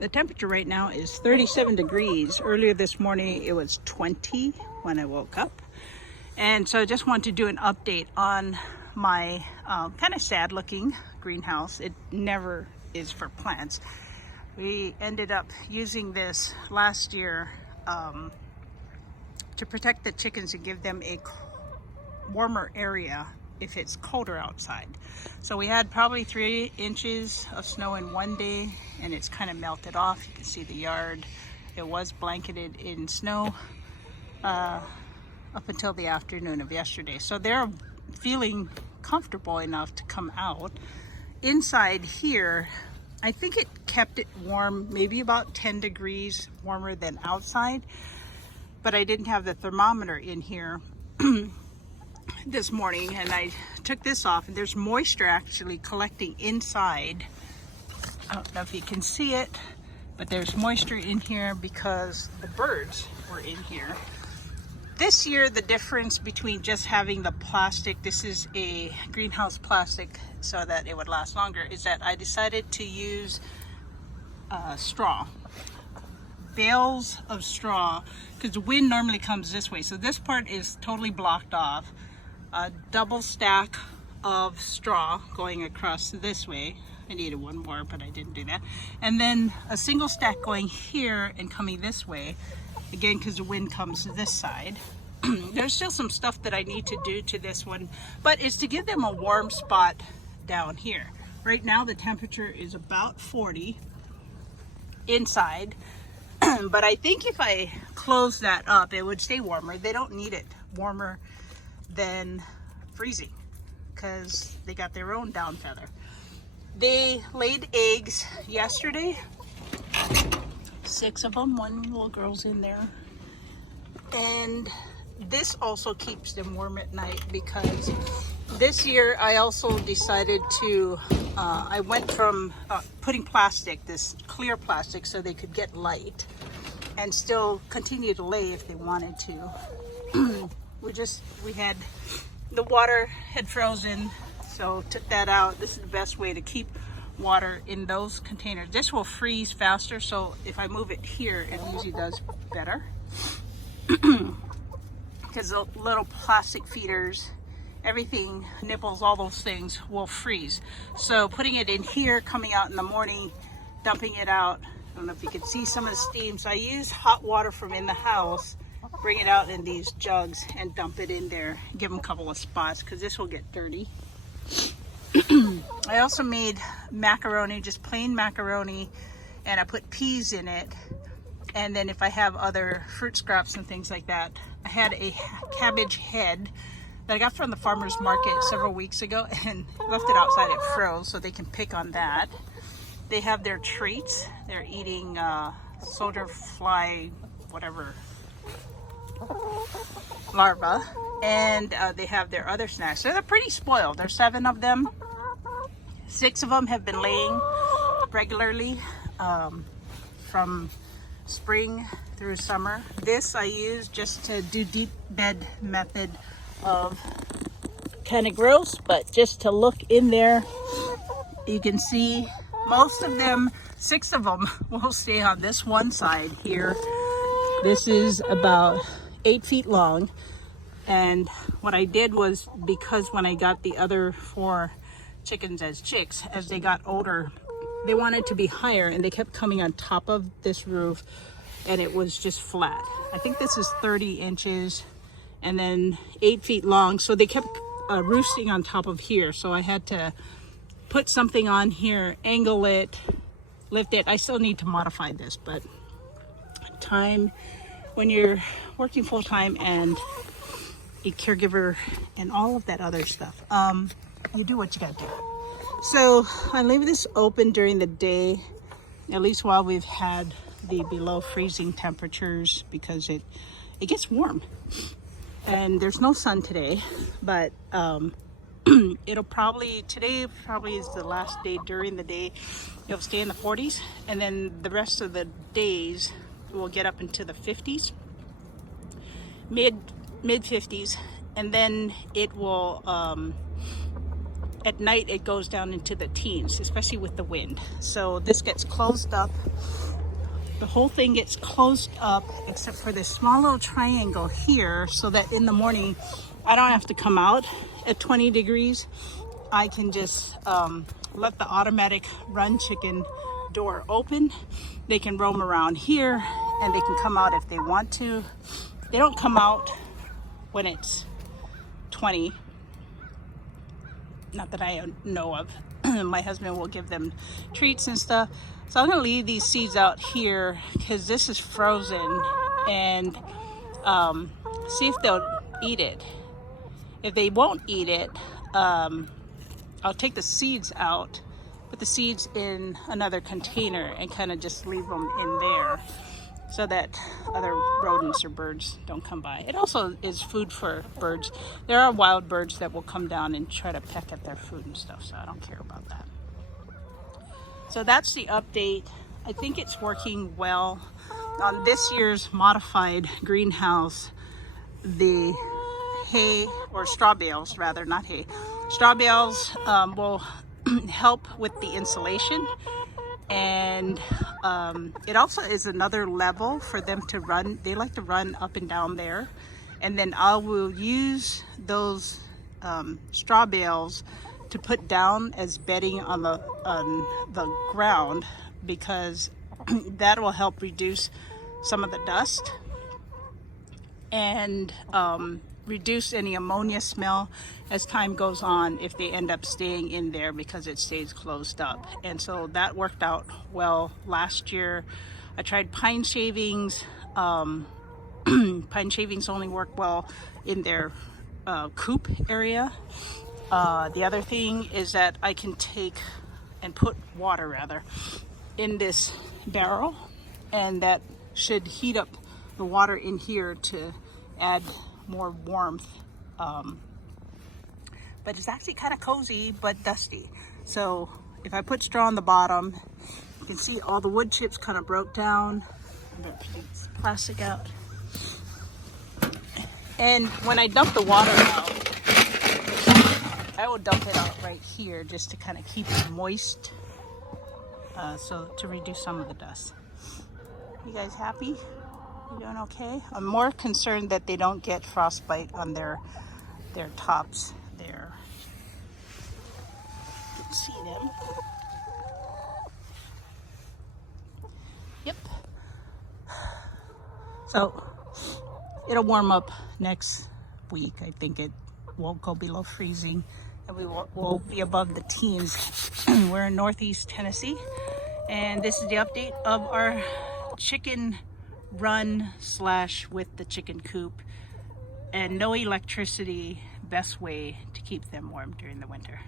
The temperature right now is 37 degrees. Earlier this morning it was 20 when I woke up. And so I just want to do an update on my kind of sad looking greenhouse. It never is for plants. We ended up using this last year to protect the chickens and give them a warmer area if it's colder outside. So we had probably 3 inches of snow in one day, and it's kind of melted off. You can see the yard. It was blanketed in snow up until the afternoon of yesterday. So they're feeling comfortable enough to come out. Inside here, I think it kept it warm, maybe about 10 degrees warmer than outside, but I didn't have the thermometer in here this morning, and I took this off, and there's moisture actually collecting inside. I don't know if you can see it, but there's moisture in here because the birds were in here. This year, the difference between just having the plastic, this is a greenhouse plastic so that it would last longer, is that I decided to use straw. Bales of straw, because the wind normally comes this way. So this part is totally blocked off. A double stack of straw going across this way. I needed one more, but I didn't do that. And then a single stack going here and coming this way. Again, because the wind comes this side. There's still some stuff that I need to do to this one, but it's to give them a warm spot down here. Right now the temperature is about 40 inside, but I think if I close that up, it would stay warmer. They don't need it warmer than freezing because they got their own down feather. They laid eggs yesterday, 6 of them. One little girl's in there, and this also keeps them warm at night because this year I also decided to I went from putting plastic, this clear plastic, so they could get light and still continue to lay if they wanted to. we had the water had frozen, so took that out. This is the best way to keep water in those containers. This will freeze faster, so if I move it here, it usually does better. Because the little plastic feeders, everything, nipples, all those things will freeze. So putting it in here, coming out in the morning, dumping it out. I don't know if you can see some of the steam. So I use hot water from in the house, bring it out in these jugs and dump it in there. Give them a couple of spots because this will get dirty. I also made macaroni, just plain macaroni, and I put peas in it. And then if I have other fruit scraps and things like that, I had a cabbage head that I got from the farmer's market several weeks ago and left it outside. It froze, so they can pick on that. They have their treats. They're eating soldier fly, whatever, larva. And they have their other snacks. So they're pretty spoiled. There's 7 of them. 6 of them have been laying regularly from spring through summer. This I use just to do deep bed method of, kind of gross, but just to look in there. You can see most of them, 6 of them will stay on this one side here. This is about 8 feet long. And what I did was, because when I got the other 4 chickens as chicks, as they got older, they wanted to be higher, and they kept coming on top of this roof, and it was just flat. I think this is 30 inches and then 8 feet long. So they kept roosting on top of here. So I had to put something on here, angle it, lift it. I still need to modify this, but time when you're working full time and a caregiver and all of that other stuff, you do what you gotta do. So I leave this open during the day, at least while we've had the below freezing temperatures, because it gets warm. And there's no sun today, but it'll probably, today probably is the last day. During the day it'll stay in the 40s, and then the rest of the days will get up into the 50s, mid 50s, and then it will at night it goes down into the teens, especially with the wind. So this gets closed up. The whole thing gets closed up except for this small little triangle here, so that in the morning I don't have to come out at 20 degrees. I can just let the automatic run chicken door open. They can roam around here and they can come out if they want to. They don't come out when it's 20. Not that I know of. My husband will give them treats and stuff. So I'm gonna leave these seeds out here because this is frozen, and see if they'll eat it. If they won't eat it, I'll take the seeds out, put the seeds in another container and kind of just leave them in there so that other rodents or birds don't come by. It also is food for birds. There are wild birds that will come down and try to peck at their food and stuff, so I don't care about that. So that's the update. I think it's working well. On this year's modified greenhouse, the hay, or straw bales rather, not hay, straw bales will help with the insulation, and it also is another level for them to run. They like to run up and down there, and then I will use those straw bales to put down as bedding on the ground, because that will help reduce some of the dust and reduce any ammonia smell as time goes on if they end up staying in there, because it stays closed up. And so that worked out well last year. I tried pine shavings. Pine shavings only work well in their coop area. The other thing is that I can take and put water rather in this barrel, and that should heat up the water in here to add more warmth. But it's actually kind of cozy but dusty. So if I put straw on the bottom, you can see all the wood chips kind of broke down. I'm gonna put this plastic out. And when I dump the water out, I will dump it out right here just to kind of keep it moist, so to reduce some of the dust. You guys happy? You doing okay? I'm more concerned that they don't get frostbite on their tops there. You can see them. Yep. So it'll warm up next week. I think it won't go below freezing, and we will be above the teens. We're in Northeast Tennessee, and this is the update of our chicken run / with the chicken coop, and no electricity. Best way to keep them warm during the winter.